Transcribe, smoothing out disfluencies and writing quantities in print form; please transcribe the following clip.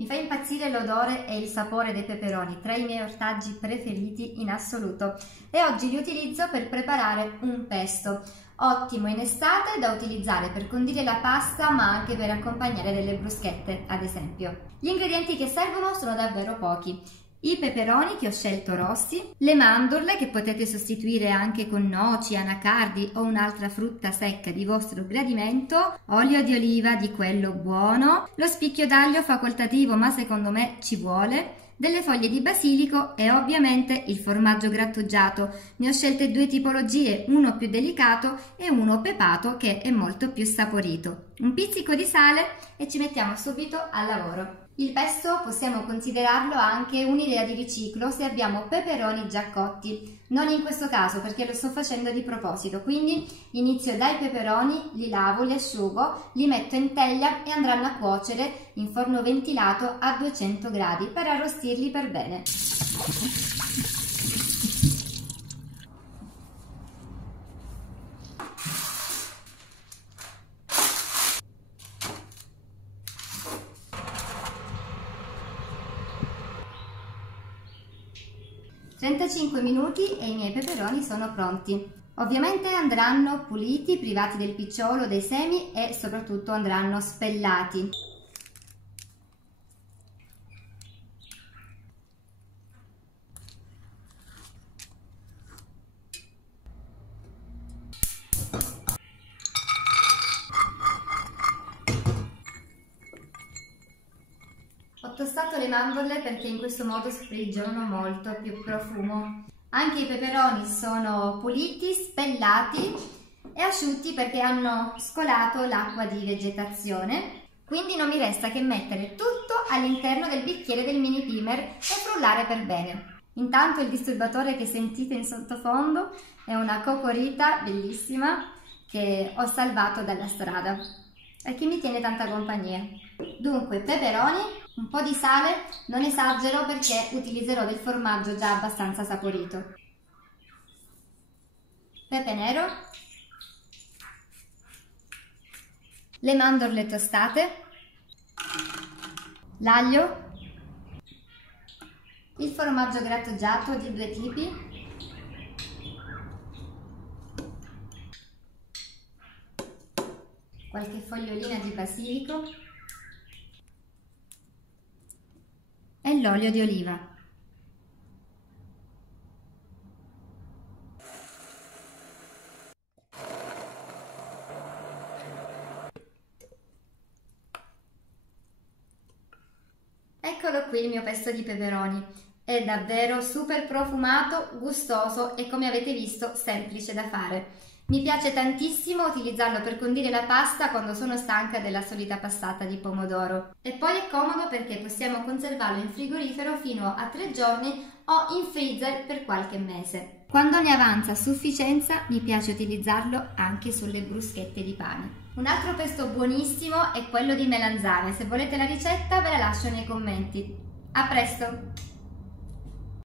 Mi fa impazzire l'odore e il sapore dei peperoni, tra i miei ortaggi preferiti in assoluto, e oggi li utilizzo per preparare un pesto, ottimo in estate da utilizzare per condire la pasta ma anche per accompagnare delle bruschette, ad esempio. Gli ingredienti che servono sono davvero pochi. I peperoni che ho scelto rossi, le mandorle che potete sostituire anche con noci, anacardi o un'altra frutta secca di vostro gradimento, olio di oliva di quello buono, lo spicchio d'aglio facoltativo ma secondo me ci vuole, delle foglie di basilico e ovviamente il formaggio grattugiato. Ne ho scelte due tipologie, uno più delicato e uno pepato che è molto più saporito. Un pizzico di sale e ci mettiamo subito al lavoro. Il pesto possiamo considerarlo anche un'idea di riciclo se abbiamo peperoni già cotti, non in questo caso perché lo sto facendo di proposito, quindi inizio dai peperoni, li lavo, li asciugo, li metto in teglia e andranno a cuocere in forno ventilato a 200 gradi per arrostirli per bene. «35 minuti e i miei peperoni sono pronti. Ovviamente andranno puliti, privati del picciolo, dei semi e soprattutto andranno spellati. Ho tostato le mandorle perché in questo modo sprigionano molto più profumo. Anche i peperoni sono puliti, spellati e asciutti perché hanno scolato l'acqua di vegetazione. Quindi non mi resta che mettere tutto all'interno del bicchiere del mini primer e frullare per bene. Intanto il disturbatore che sentite in sottofondo è una cocorita bellissima che ho salvato dalla strada e che mi tiene tanta compagnia. Dunque, peperoni, un po' di sale, non esagero perché utilizzerò del formaggio già abbastanza saporito. Pepe nero, le mandorle tostate, l'aglio, il formaggio grattugiato di due tipi, qualche fogliolina di basilico e l'olio di oliva. Eccolo qui il mio pesto di peperoni. È davvero super profumato, gustoso e, come avete visto, semplice da fare. Mi piace tantissimo utilizzarlo per condire la pasta quando sono stanca della solita passata di pomodoro. E poi è comodo perché possiamo conservarlo in frigorifero fino a 3 giorni o in freezer per qualche mese. Quando ne avanza a sufficienza mi piace utilizzarlo anche sulle bruschette di pane. Un altro pesto buonissimo è quello di melanzane. Se volete la ricetta ve la lascio nei commenti. A presto!